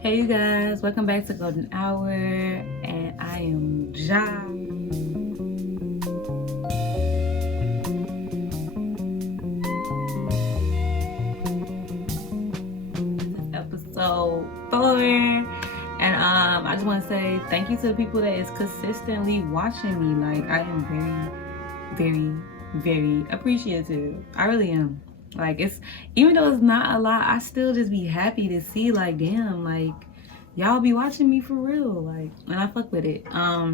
Hey you guys, welcome back to Golden Hour, and I am Ja. This is episode 4, and I just want to say thank you to the people that is consistently watching me. Like, I am very appreciative. I really am. Like, it's, even though it's not a lot, I still just be happy to see, like, damn, like, y'all be watching me for real. Like, and I fuck with it. I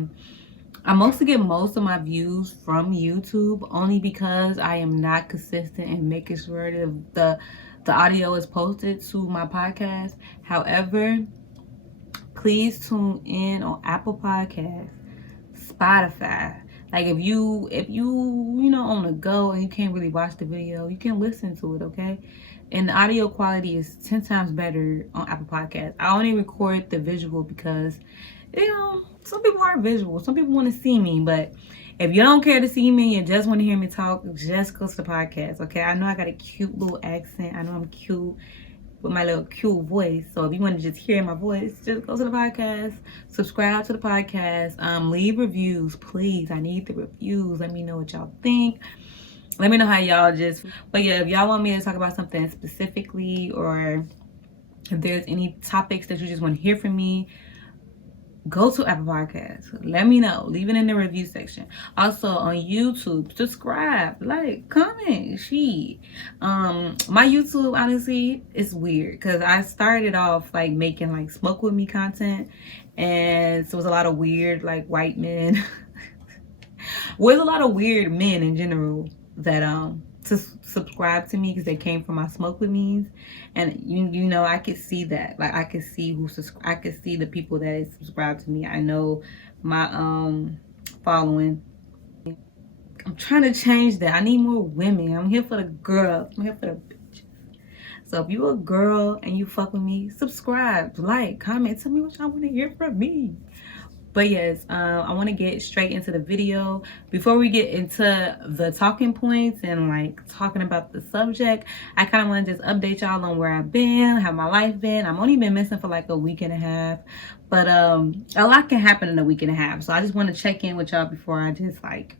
mostly get most of my views from YouTube only because I am not consistent in making sure that the audio is posted to my podcast. However, please tune in on Apple Podcasts, Spotify. Like, if you on the go and you can't really watch the video, you can listen to it, okay? And the audio quality is 10 times better on Apple Podcasts. I only record the visual because, some people aren't visual. Some people want to see me, but if you don't care to see me and just want to hear me talk, just go to the podcast, okay? I know I got a cute little accent. I know I'm cute with my little cute voice. So if you want to just hear my voice, just go to the podcast, subscribe to the podcast, leave reviews, please. I need the reviews. Let me know what y'all think. Let me know how y'all but yeah, if y'all want me to talk about something specifically, or if there's any topics that you just want to hear from me, go to Apple Podcasts. Let me know. Leave it in the review section. Also on YouTube, subscribe, like, comment, my YouTube, honestly, is weird because I started off like making like smoke with me content, and so it was a lot of weird like white men. There's a lot of weird men in general that to subscribe to me because they came from my smoke with me's, and you know, I could see that. Like, I could see I could see the people that is subscribed to me. I know my following. I'm trying to change that. I need more women. I'm here for the girls. I'm here for the bitches. So if you a girl and you fuck with me, subscribe, like, comment, tell me what y'all want to hear from me. But yes, I want to get straight into the video. Before we get into the talking points and like talking about the subject, I kind of want to just update y'all on where I've been, how my life been. I've only been missing for like a week and a half, but a lot can happen in a week and a half. So I just want to check in with y'all before I just like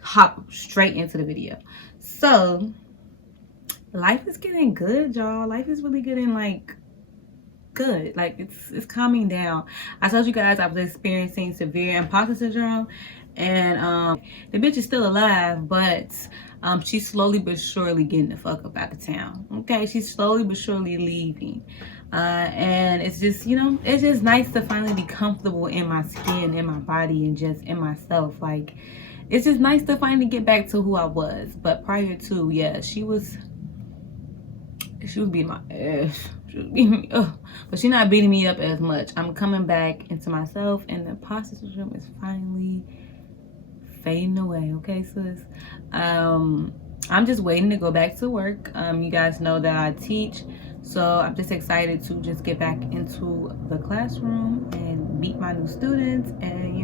hop straight into the video. So life is getting good, y'all. Life is really getting like good. Like, it's calming down. I told you guys I was experiencing severe imposter syndrome, and the bitch is still alive, but she's slowly but surely getting the fuck up out of town. Okay, she's slowly but surely leaving, and it's just, it's just nice to finally be comfortable in my skin, in my body, and just in myself. Like, it's just nice to finally get back to who I was. But prior to, yeah, she was beating my ass. She was beating me up. But she's not beating me up as much. I'm coming back into myself, and the imposter syndrome is finally fading away. Okay, sis? I'm just waiting to go back to work. You guys know that I teach, so I'm just excited to just get back into the classroom and meet my new students and,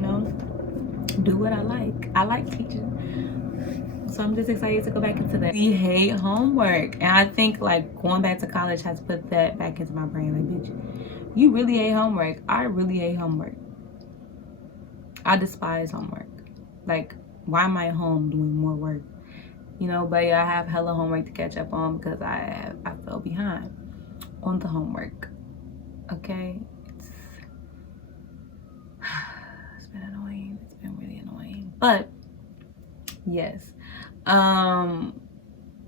do what I like. I like teaching. So I'm just excited to go back into that. We hate homework. And I think like going back to college has put that back into my brain. Like, bitch, you really hate homework. I really hate homework. I despise homework. Like, why am I at home doing more work? But yeah, I have hella homework to catch up on because I fell behind on the homework. Okay? It's been annoying. It's been really annoying. But yes.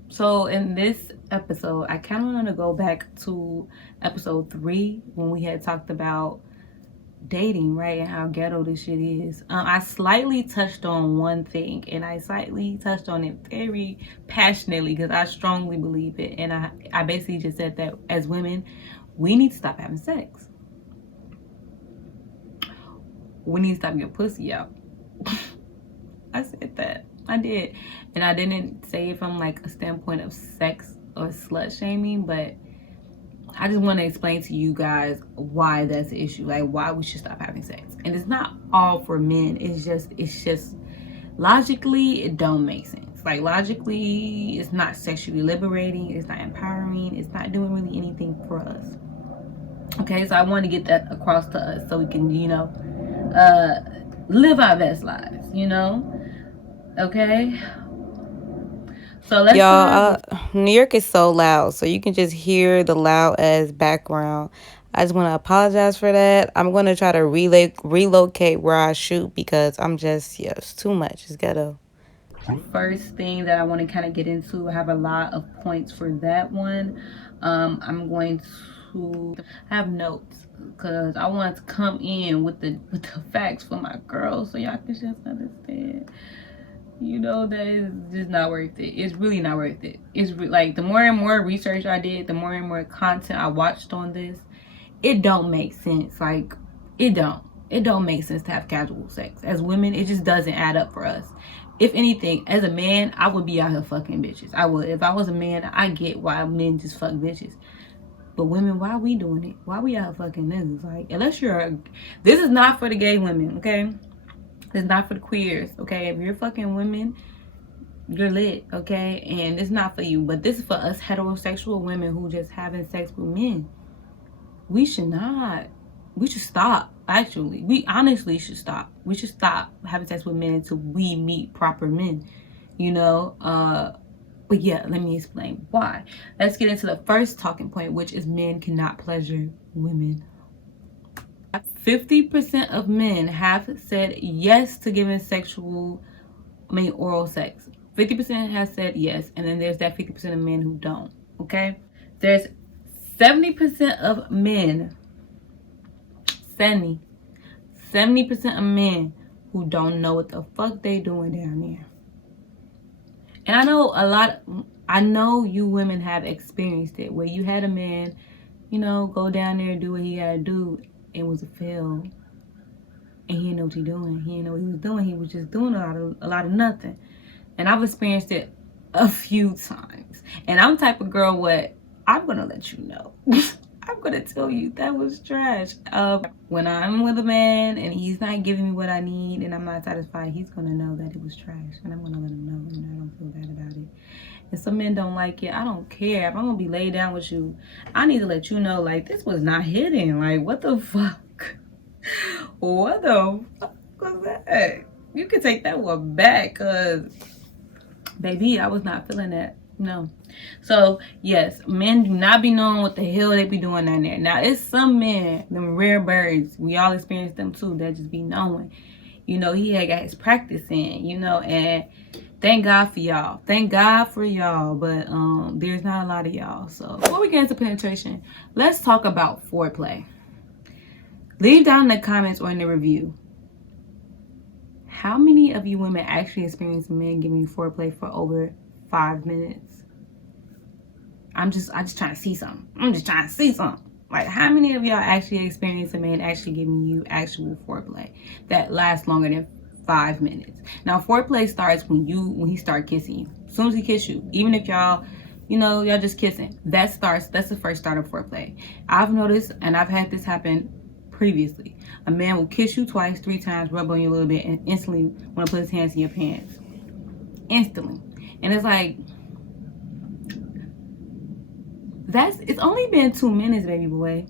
So in this episode, I kind of want to go back to episode 3 when we had talked about dating, right, and how ghetto this shit is. I slightly touched on one thing, and I slightly touched on it very passionately because I strongly believe it. And I basically just said that as women, we need to stop having sex. We need to stop getting pussy out. I said that. I did. And I didn't say it from like a standpoint of sex or slut shaming, but I just want to explain to you guys why that's the issue, like why we should stop having sex. And it's not all for men. It's just logically, it don't make sense. Like, logically, it's not sexually liberating. It's not empowering. It's not doing really anything for us. Okay, so I want to get that across to us so we can, live our best lives, Okay. So let's start. Y'all, New York is so loud, so you can just hear the loud as background. I just want to apologize for that. I'm going to try to relocate where I shoot because I'm just, yeah, it's too much. It's ghetto. First thing that I want to kind of get into, I have a lot of points for that one. I'm going to have notes because I want to come in with the facts for my girls so y'all can just understand. That is just not worth it. It's really not worth it. It's like the more and more research I did, the more and more content I watched on this, it don't make sense. Like, it don't make sense to have casual sex. As women, it just doesn't add up for us. If anything, as a man, I would be out here fucking bitches. I would. If I was a man, I get why men just fuck bitches. But women, why are we doing it? Why we out fucking niggas? Like, unless this is not for the gay women, okay? It's not for the queers, okay? If you're fucking women, you're lit, okay? And it's not for you. But this is for us heterosexual women who just having sex with men. We should not. We should stop, actually. We honestly should stop. We should stop having sex with men until we meet proper men, But yeah, let me explain why. Let's get into the first talking point, which is men cannot pleasure women. 50% of men have said yes to giving oral sex. 50% has said yes, and then there's that 50% of men who don't, okay? There's 70% of men, 70% of men who don't know what the fuck they doing down there. And I know you women have experienced it, where you had a man, go down there and do what he gotta do. It was a fail. And he didn't know what he doing. He didn't know what he was doing. He was just doing a lot of nothing. And I've experienced it a few times. And I'm the type of girl where I'm gonna let you know. I'm gonna tell you that was trash. When I'm with a man and he's not giving me what I need and I'm not satisfied, he's gonna know that it was trash, and I'm gonna let him know, and I don't feel bad about it. And some men don't like it. I don't care. If I'm gonna be laid down with you, I need to let you know, like, this was not hidden. Like, what the fuck? What the fuck was that? You can take that one back, cause baby, I was not feeling that. No. So yes, men do not be knowing what the hell they be doing down there. Now it's some men, them rare birds, we all experience them too, that just be knowing. He had got his practice in, and thank God for y'all. Thank God for y'all. But there's not a lot of y'all. So before we get into penetration, let's talk about foreplay. Leave down in the comments or in the review, how many of you women actually experience men giving you foreplay for over 5 minutes? I just trying to see something. I'm just trying to see something. Like, how many of y'all actually experience a man actually giving you actual foreplay that lasts longer than 5 minutes? Now, foreplay starts when he start kissing you. As soon as he kiss you, even if y'all just kissing, that's the first start of foreplay. I've noticed, and I've had this happen previously. A man will kiss you twice, 3 times, rub on you a little bit, and instantly want to put his hands in your pants. Instantly. And it's like, it's only been 2 minutes, baby boy,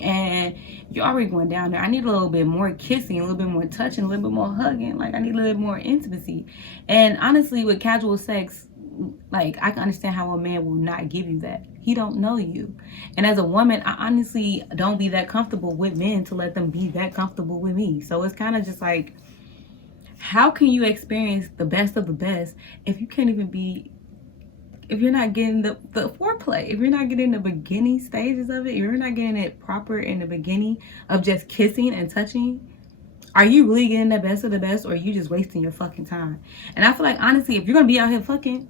and you're already going down there. I need a little bit more kissing, a little bit more touching, a little bit more hugging. Like, I need a little bit more intimacy. And honestly, with casual sex, like, I can understand how a man will not give you that. He don't know you. And as a woman, I honestly don't be that comfortable with men to let them be that comfortable with me. So it's kind of just like, how can you experience the best of the best if you can't even be, if you're not getting the foreplay, if you're not getting the beginning stages of it, if you're not getting it proper in the beginning of just kissing and touching, are you really getting the best of the best, or are you just wasting your fucking time? And I feel like, honestly, if you're gonna be out here fucking,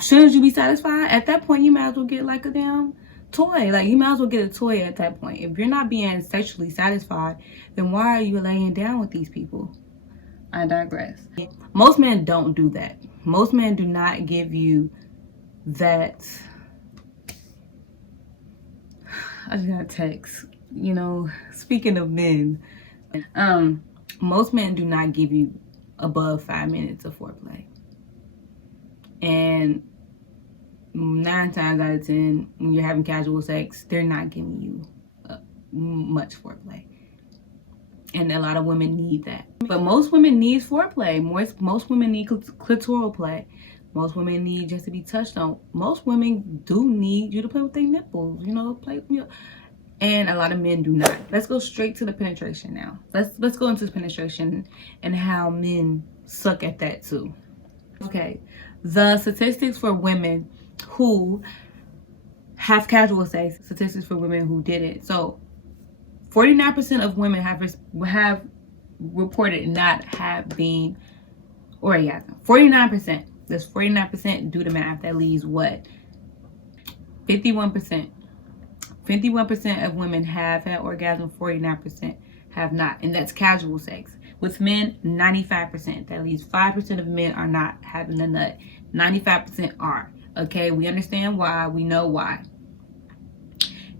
shouldn't you be satisfied? At that point, you might as well get like a damn toy. Like, you might as well get a toy at that point. If you're not being sexually satisfied, then why are you laying down with these people? I digress. Most men don't do that. Most men do not give you that. I just got a text. Speaking of men, most men do not give you above 5 minutes of foreplay. And 9 times out of 10, when you're having casual sex, they're not giving you much foreplay. And a lot of women need that. But most women need foreplay. Most women need clitoral play. Most women need just to be touched on. Most women do need you to play with their nipples, and a lot of men do not. Let's go straight to the penetration now. Let's go into penetration and how men suck at that too. Okay, the statistics for women who have casual sex, statistics for women who did it. So 49% of women have reported not having orgasm. 49%. That's 49%. Do the math. That leaves what? 51%. 51% of women have had orgasm. 49% have not. And that's casual sex. With men, 95%. That leaves 5% of men are not having a nut. 95% are. Okay, we understand why. We know why.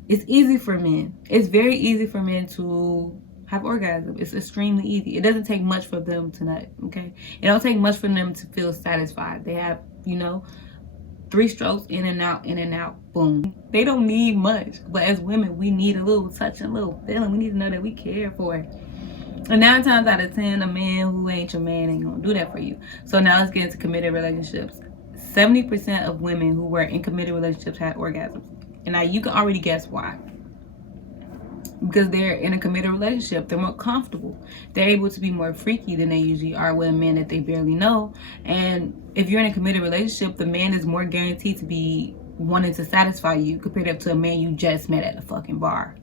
It's easy for men. It's very easy for men to have orgasm. It's extremely easy. It doesn't take much for them to nut, okay? It don't take much for them to feel satisfied. They have, 3 strokes, in and out, boom. They don't need much. But as women, we need a little touch and a little feeling. We need to know that we care for it. And 9 times out of 10, a man who ain't your man ain't gonna do that for you. So now let's get into committed relationships. 70% of women who were in committed relationships had orgasms. And now you can already guess why. Because they're in a committed relationship. They're more comfortable. They're able to be more freaky than they usually are with a man that they barely know. And if you're in a committed relationship, the man is more guaranteed to be wanting to satisfy you compared to a man you just met at a fucking bar.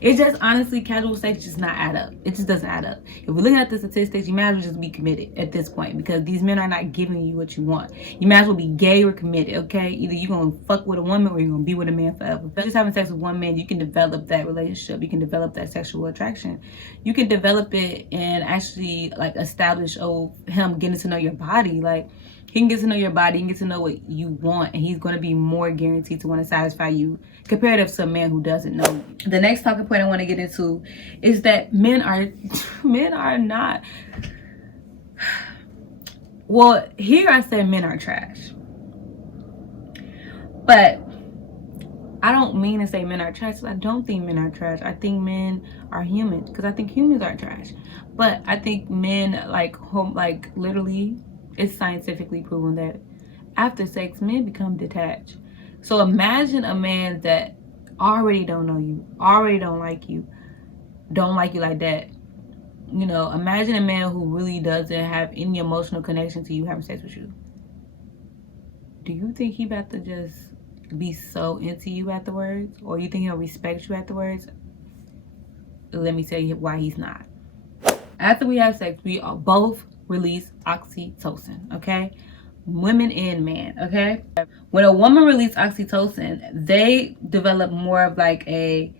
It's just, honestly, casual sex just not add up. It just doesn't add up. If we're looking at the statistics, you might as well just be committed at this point, because these men are not giving you what you want. You might as well be gay or committed, okay? Either you're going to fuck with a woman or you're going to be with a man forever. If just having sex with one man, you can develop that relationship. You can develop that sexual attraction. You can develop it and actually, establish, him getting to know your body. He can get to know your body, he can get to know what you want, and he's going to be more guaranteed to want to satisfy you compared to some man who doesn't know you. The next talking point I want to get into is that men are not. Well, here I said men are trash. But I don't mean to say men are trash. I don't think men are trash. I think men are human, because I think humans are trash. But I think men, literally, it's scientifically proven that after sex, men become detached. So imagine a man that already don't know you, already don't like you like that. Imagine a man who really doesn't have any emotional connection to you having sex with you. Do you think he about to just be so into you afterwards? Or you think he'll respect you afterwards? Let me tell you why he's not. After we have sex, we are both release oxytocin, okay? Women and men, okay? When a woman releases oxytocin, they develop more of a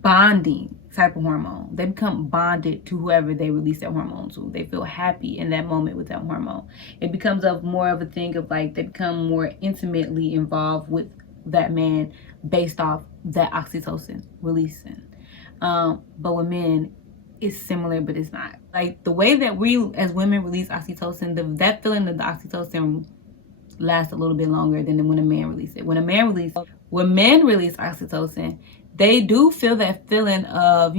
bonding type of hormone. They become bonded to whoever they release that hormone to. They feel happy in that moment with that hormone. It becomes more of a thing of they become more intimately involved with that man based off that oxytocin releasing. But with men, it's similar, but it's not. The way that we as women release oxytocin, that feeling of the oxytocin lasts a little bit longer than when a man releases it. When men release oxytocin, they do feel that feeling of,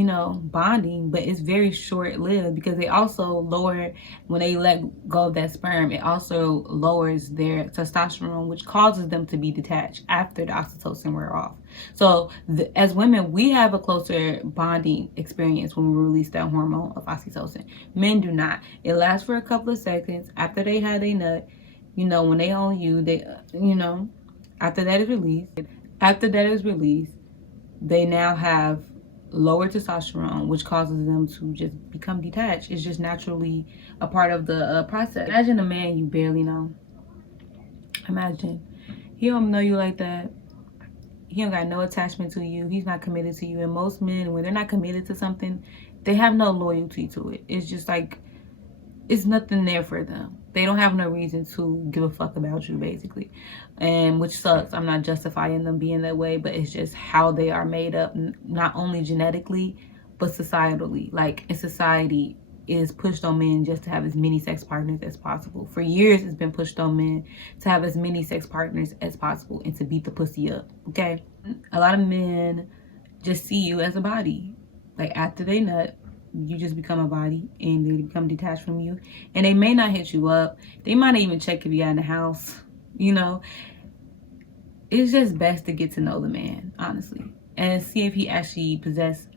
bonding, but it's very short-lived, because they also lower, when they let go of that sperm, it also lowers their testosterone, which causes them to be detached after the oxytocin wear off. So as women, we have a closer bonding experience when we release that hormone of oxytocin. Men do not. It lasts for a couple of seconds after they had a nut. When they on you, after that is released, they now have lower testosterone, which causes them to just become detached. It's just naturally a part of the process. Imagine a man you barely know. Imagine he don't know you like that. He don't got no attachment to you. He's not committed to you. And most men, when they're not committed to something, they have no loyalty to it. It's just it's nothing there for them. They don't have no reason to give a fuck about you, basically. And which sucks. I'm not justifying them being that way, but it's just how they are made up, not only genetically, but societally. In society, is pushed on men just to have as many sex partners as possible. For years, it's been pushed on men to have as many sex partners as possible and to beat the pussy up, okay? A lot of men just see you as a body. Like, after they nut, you just become a body and they become detached from you. And they may not hit you up. They might not even check if you're in the house, you know? It's just best to get to know the man, honestly, and see if he actually possesses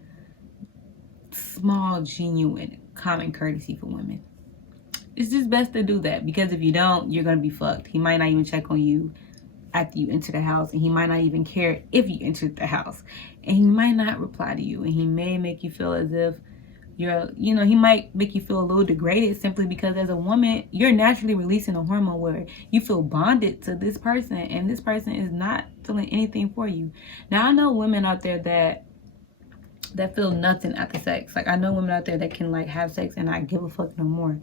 small, genuine, common courtesy for women. It's just best to do that, because if you don't, you're gonna be fucked. He might not even check on you after you enter the house, and he might not even care if you entered the house, and he might not reply to you, and he may make you feel as if you're, you know, he might make you feel a little degraded, simply because as a woman, you're naturally releasing a hormone where you feel bonded to this person, and this person is not feeling anything for you. Now, I know women out there that feel nothing after sex. Like, I know women out there that can, like, have sex and not give a fuck no more.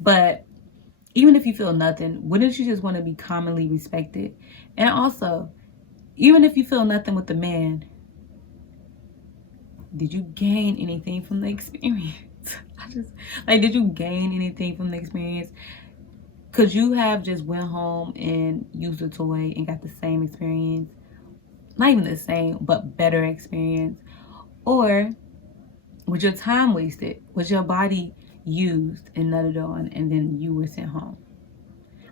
But even if you feel nothing, wouldn't you just want to be commonly respected? And also, even if you feel nothing with the man, did you gain anything from the experience? Did you gain anything from the experience? Could you have just went home and used a toy and got the same experience? Not even the same, but better experience. Or was your time wasted? Was your body used and nutted on, and then you were sent home?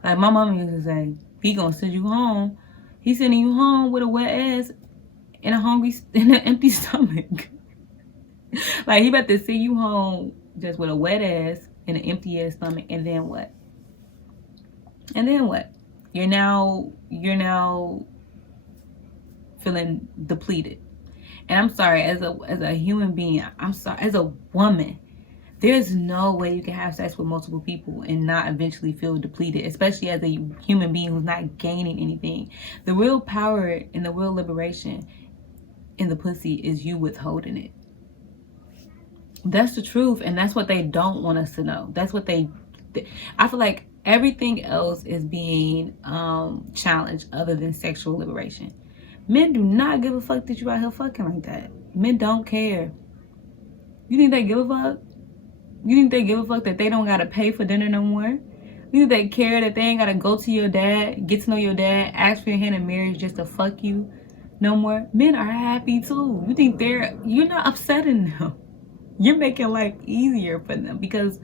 Like, my mama used to say, he gonna send you home. He's sending you home with a wet ass and an empty stomach. Like, he about to send you home just with a wet ass and an empty ass stomach, and then what? And then what? You're now feeling depleted. And I'm sorry, as a human being, I'm sorry, as a woman, there's no way you can have sex with multiple people and not eventually feel depleted, especially as a human being who's not gaining anything. The real power and the real liberation in the pussy is you withholding it. That's the truth, and that's what they don't want us to know. That's what I feel like everything else is being challenged other than sexual liberation. Men do not give a fuck that you out here fucking like that. Men don't care. You think they give a fuck? You think they give a fuck that they don't gotta pay for dinner no more? You think they care that they ain't gotta go to your dad, get to know your dad, ask for your hand in marriage just to fuck you no more? Men are happy too. You think you're not upsetting them. You're making life easier for them, because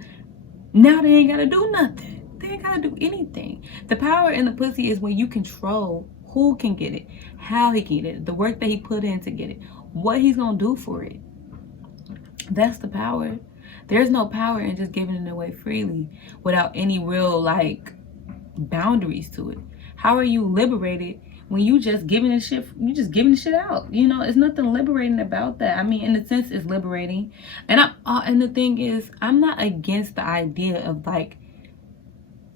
now they ain't gotta do nothing. They ain't gotta do anything. The power in the pussy is when you control who can get it, how he can get it, the work that he put in to get it, what he's gonna do for it. That's the power. There's no power in just giving it away freely without any real, like, boundaries to it. How are you liberated when you just giving the shit out? You know, it's nothing liberating about that. I mean, in a sense, it's liberating. And the thing is, I'm not against the idea of, like,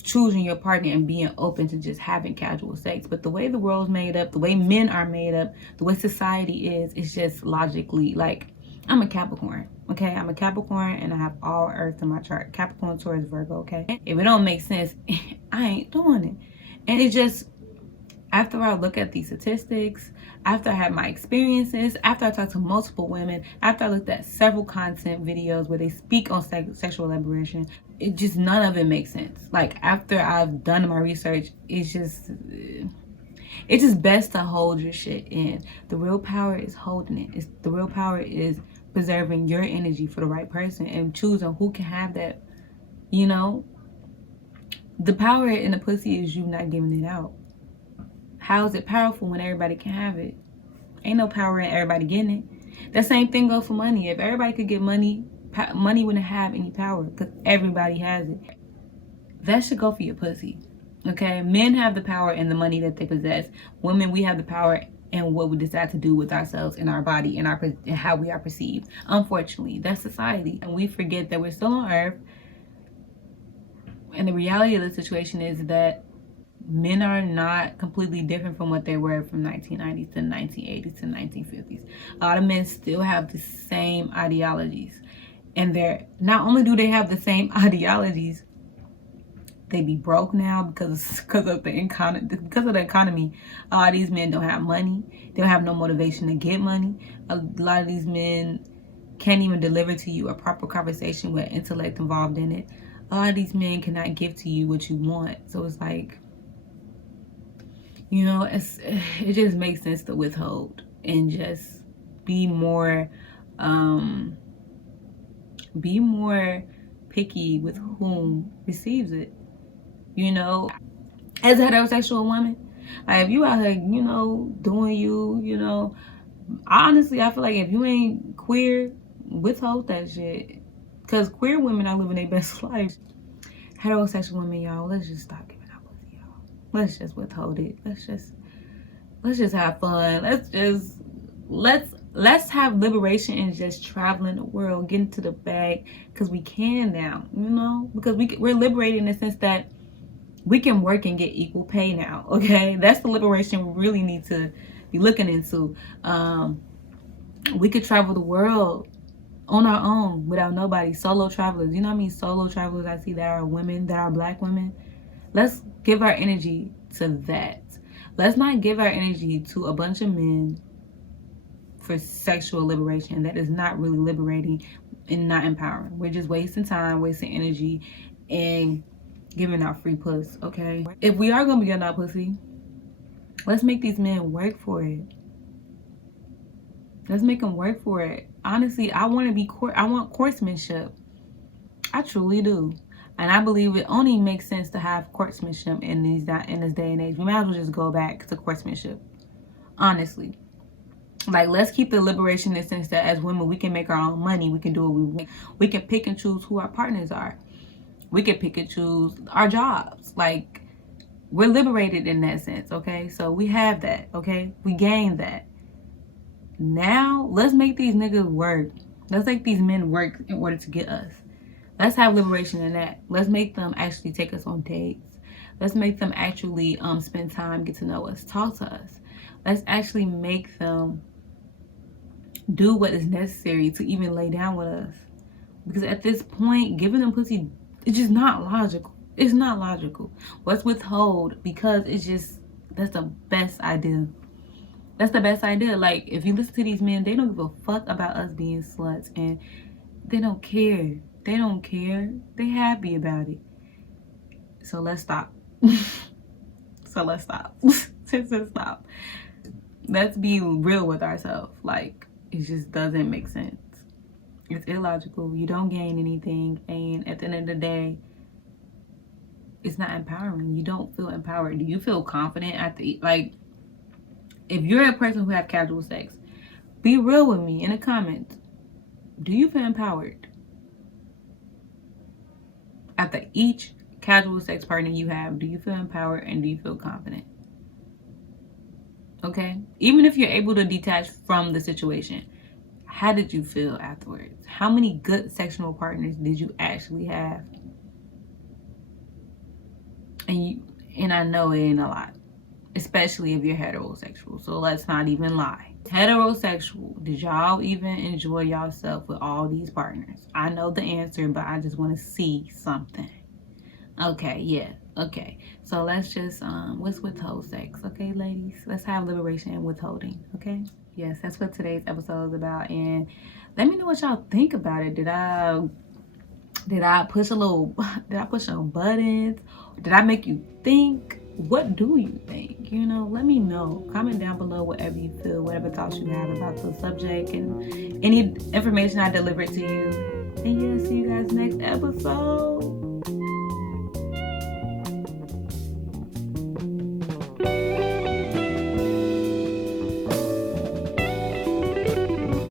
choosing your partner and being open to just having casual sex. But the way the world's made up, the way men are made up, the way society is, it's just logically, like, I'm a Capricorn, okay? I'm a Capricorn, and I have all Earth in my chart. Capricorn, Taurus, Virgo, okay? If it don't make sense, I ain't doing it. And it just, after I look at these statistics, after I have my experiences, after I talk to multiple women, after I looked at several content videos where they speak on sexual liberation, it just, none of it makes sense. Like, after I've done my research, it's just best to hold your shit in. The real power is holding it. The real power is preserving your energy for the right person and choosing who can have that, you know? The power in the pussy is you not giving it out. How is it powerful when everybody can have it? Ain't no power in everybody getting it. That same thing goes for money. If everybody could get money, money wouldn't have any power, because everybody has it. That should go for your pussy. Okay? Men have the power and the money that they possess. Women, we have the power and what we decide to do with ourselves and our body and how we are perceived. Unfortunately, that's society. And we forget that we're still on Earth. And the reality of the situation is that men are not completely different from what they were from 1990s to 1980s to 1950s. A lot of men still have the same ideologies. And not only do they have the same ideologies, they be broke now because of the economy. A lot of these men don't have money. They don't have no motivation to get money. A lot of these men can't even deliver to you a proper conversation with intellect involved in it. A lot of these men cannot give to you what you want. So it's like, you know, it just makes sense to withhold and just be more picky with whom receives it. You know, as a heterosexual woman, like if you out here, you know, doing you know, honestly, I feel like if you ain't queer, withhold that shit. Because queer women are living their best life. Heterosexual women, y'all, let's just stop giving out pussy, y'all. Let's just withhold it. Let's just have fun. Let's have liberation and just traveling the world, getting to the bag, because we can now, you know, because we're liberated in the sense that we can work and get equal pay now. Okay, that's the liberation we really need to be looking into. We could travel the world on our own without nobody. Solo travelers, you know what I mean? Solo travelers I see that are women, that are black women. Let's give our energy to that. Let's not give our energy to a bunch of men for sexual liberation. That is not really liberating and not empowering. We're just wasting time, wasting energy, and giving out free puss, okay? If we are gonna be getting our pussy, let's make these men work for it. Let's make them work for it. Honestly, I want courtsmanship. I truly do. And I believe it only makes sense to have courtsmanship in this day and age. We might as well just go back to courtsmanship. Honestly. Like, let's keep the liberation in the sense that as women, we can make our own money. We can do what we want. We can pick and choose who our partners are. We can pick and choose our jobs. Like, we're liberated in that sense, okay? So we have that, okay? We gain that. Now, let's make these niggas work. Let's make these men work in order to get us. Let's have liberation in that. Let's make them actually take us on dates. Let's make them actually spend time, get to know us, talk to us. Let's actually make them do what is necessary to even lay down with us. Because at this point, giving them pussy, it's just not logical. It's not logical. Let's withhold, because it's just, that's the best idea. That's the best idea. Like, if you listen to these men, they don't give a fuck about us being sluts, and they don't care. They don't care. They happy about it. So let's stop. Let's stop. Stop. Let's be real with ourselves. Like, it just doesn't make sense. It's illogical. You don't gain anything, and at the end of the day, it's not empowering. You don't feel empowered. Do you feel confident like, if you're a person who have casual sex, be real with me in the comments. Do you feel empowered after each casual sex partner you have? Do you feel empowered and do you feel confident? Okay, even if you're able to detach from the situation, how did you feel afterwards? How many good sexual partners did you actually have? And I know it ain't a lot, especially if you're heterosexual. So let's not even lie. Heterosexual, did y'all even enjoy yourself with all these partners? I know the answer, but I just want to see something. Okay, yeah, okay. So let's just what's withhold sex, okay, ladies? Let's have liberation and withholding, okay? Yes, that's what today's episode is about. And let me know what y'all think about it. Did I push some buttons? Did I make you think? What do you think? You know, let me know. Comment down below whatever you feel, whatever thoughts you have about the subject and any information I delivered to you. And yeah, see you guys next episode.